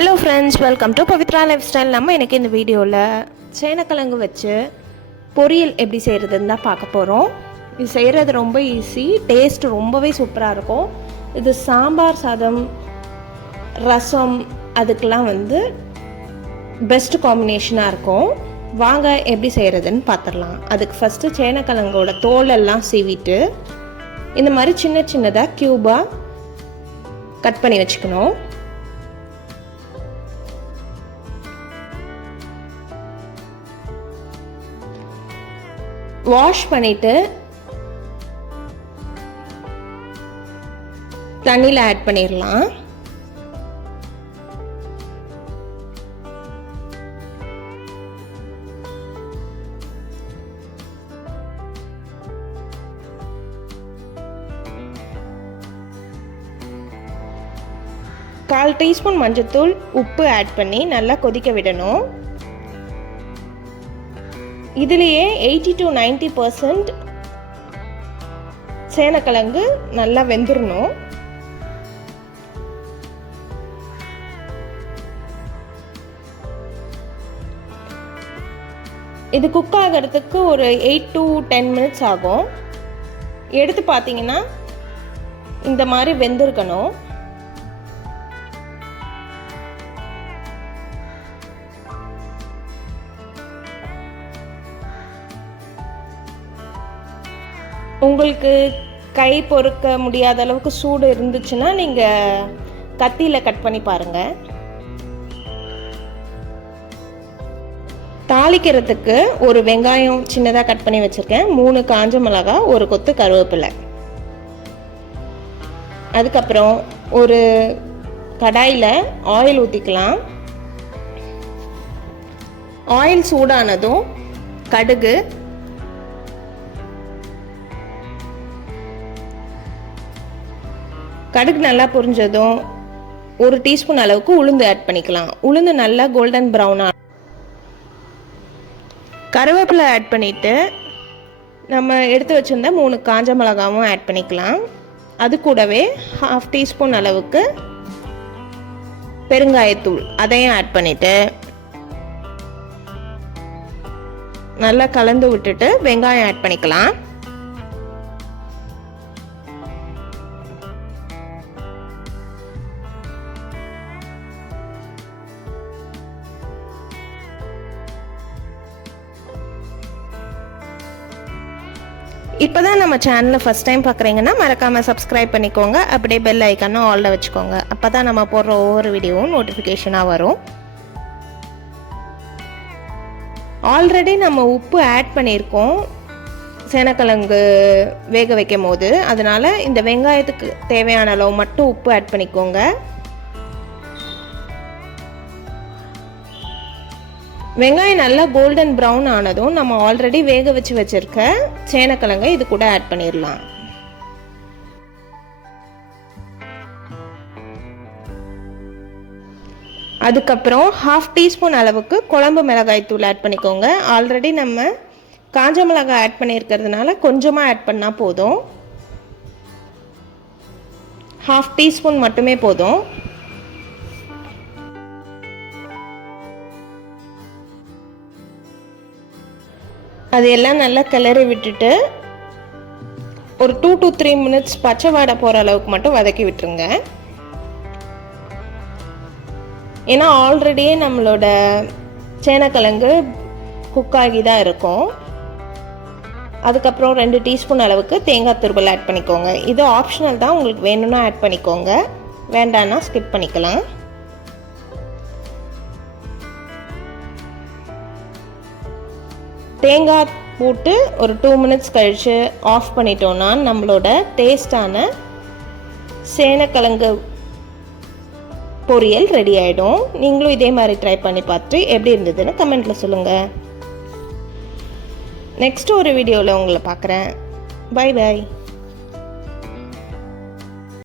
Hello friends, welcome to Pavithra life style. நம்ம எனக்கு இந்த வீடியோவில் சேனக்கிழங்கு வச்சு பொரியல் எப்படி செய்கிறதுன்னு தான் பார்க்க போகிறோம். இது செய்கிறது ரொம்ப ஈஸி, டேஸ்ட் ரொம்பவே சூப்பராக இருக்கும். இது சாம்பார் சாதம், ரசம் அதுக்கெலாம் பெஸ்ட் காம்பினேஷனாக இருக்கும். வாங்க எப்படி செய்கிறதுன்னு பார்த்துடலாம். அதுக்கு ஃபஸ்ட்டு சேனக்கிழங்கோட தோலெல்லாம் சீவிட்டு இந்த மாதிரி சின்ன சின்னதாக க்யூபாக கட் பண்ணி வச்சுக்கணும். வாஷ் பண்ணிவிட்டு தண்ணியில் ஆட் பண்ணிடலாம். கால் டீஸ்பூன் மஞ்சத்தூள், உப்பு ஆட் பண்ணி நல்லா கொதிக்க விடணும். இதுலேயே 80 to 90% சேனக்கிழங்கு நல்லா வெந்துடணும். இது குக் ஆகிறதுக்கு ஒரு 8 to 10 minutes ஆகும். எடுத்து பார்த்தீங்கன்னா இந்த மாதிரி வெந்திருக்கணும். உங்களுக்கு கை பொறுக்க முடியாத அளவுக்கு சூடு இருந்துச்சுன்னா நீங்கள் கத்தியில் கட் பண்ணி பாருங்கள். தாளிக்கிறதுக்கு ஒரு வெங்காயம் சின்னதாக கட் பண்ணி வச்சுருக்கேன், 3 காஞ்ச மிளகாய், ஒரு கொத்து கருவேப்பிலை. அதுக்கப்புறம் ஒரு கடாயில் ஆயில் ஊற்றிக்கலாம். ஆயில் சூடானதும் கடுகு, கடுகு நல்லா பொரிஞ்சதும் 1 டீஸ்பூன் அளவுக்கு உளுந்து ஆட் பண்ணிக்கலாம். உளுந்து நல்லா கோல்டன் ப்ரௌனாக. கருவேப்பிலை ஆட் பண்ணிவிட்டு நம்ம எடுத்து வச்சுருந்த 3 காஞ்ச மிளகாவும் ஆட் பண்ணிக்கலாம். அது கூடவே 1/2 டீஸ்பூன் அளவுக்கு பெருங்காயத்தூள் அதையும் ஆட் பண்ணிவிட்டு நல்லா கலந்து விட்டுட்டு வெங்காயம் ஆட் பண்ணிக்கலாம். இப்போ தான் நம்ம சேனலை ஃபஸ்ட் டைம் பார்க்குறீங்கன்னா மறக்காமல் சப்ஸ்கிரைப் பண்ணிக்கோங்க. அப்படியே பெல் ஐக்கானும் ஆலில் வச்சுக்கோங்க. அப்போ தான் நம்ம போடுற ஒவ்வொரு வீடியோவும் நோட்டிஃபிகேஷனாக வரும். ஆல்ரெடி நம்ம உப்பு ஆட் பண்ணியிருக்கோம் சேனக்கிழங்கு வேக வைக்கும் போது, அதனால் இந்த வெங்காயத்துக்கு தேவையான அளவு மட்டும் உப்பு ஆட் பண்ணிக்கோங்க. வெங்காயம் நல்லா கோல்டன் ப்ரௌன் ஆனதும் நம்ம ஆல்ரெடி வேக வச்சு வச்சுருக்க சேனக்கிழங்கை இது கூட ஆட் பண்ணிடலாம். அதுக்கப்புறம் 1/2 டீஸ்பூன் அளவுக்கு குழம்பு மிளகாய் தூள் ஆட் பண்ணிக்கோங்க. ஆல்ரெடி நம்ம காஞ்ச மிளகாய் ஆட் பண்ணியிருக்கிறதுனால கொஞ்சமாக ஆட் பண்ணால் போதும். 1/2 டீஸ்பூன் மட்டுமே போதும். அதையெல்லாம் நல்லா கிளறி விட்டுட்டு ஒரு 2 to 3 minutes பச்சை வாடை போகிற அளவுக்கு மட்டும் வதக்கி விட்டுருங்க. ஏன்னா ஆல்ரெடியே நம்மளோட சேனக்கிழங்கு குக் ஆகி தான் இருக்கும். அதுக்கப்புறம் 2 டீஸ்பூன் அளவுக்கு தேங்காய் துருவல் ஆட் பண்ணிக்கோங்க. இது ஆப்ஷனல் தான், உங்களுக்கு வேணும்னா ஆட் பண்ணிக்கோங்க, வேண்டான்னா ஸ்கிப் பண்ணிக்கலாம். தேங்காய் போட்டு ஒரு 2 minutes கழித்து ஆஃப் பண்ணிட்டோன்னா நம்மளோட டேஸ்டான சேனக்கிழங்கு பொரியல் ரெடி ஆகிடும். நீங்களும் இதே மாதிரி ட்ரை பண்ணி பார்த்துட்டு எப்படி இருந்ததுன்னு கமெண்ட்டில் சொல்லுங்கள். நெக்ஸ்ட் ஒரு வீடியோவில் உங்களை பார்க்குறேன். Bye bye.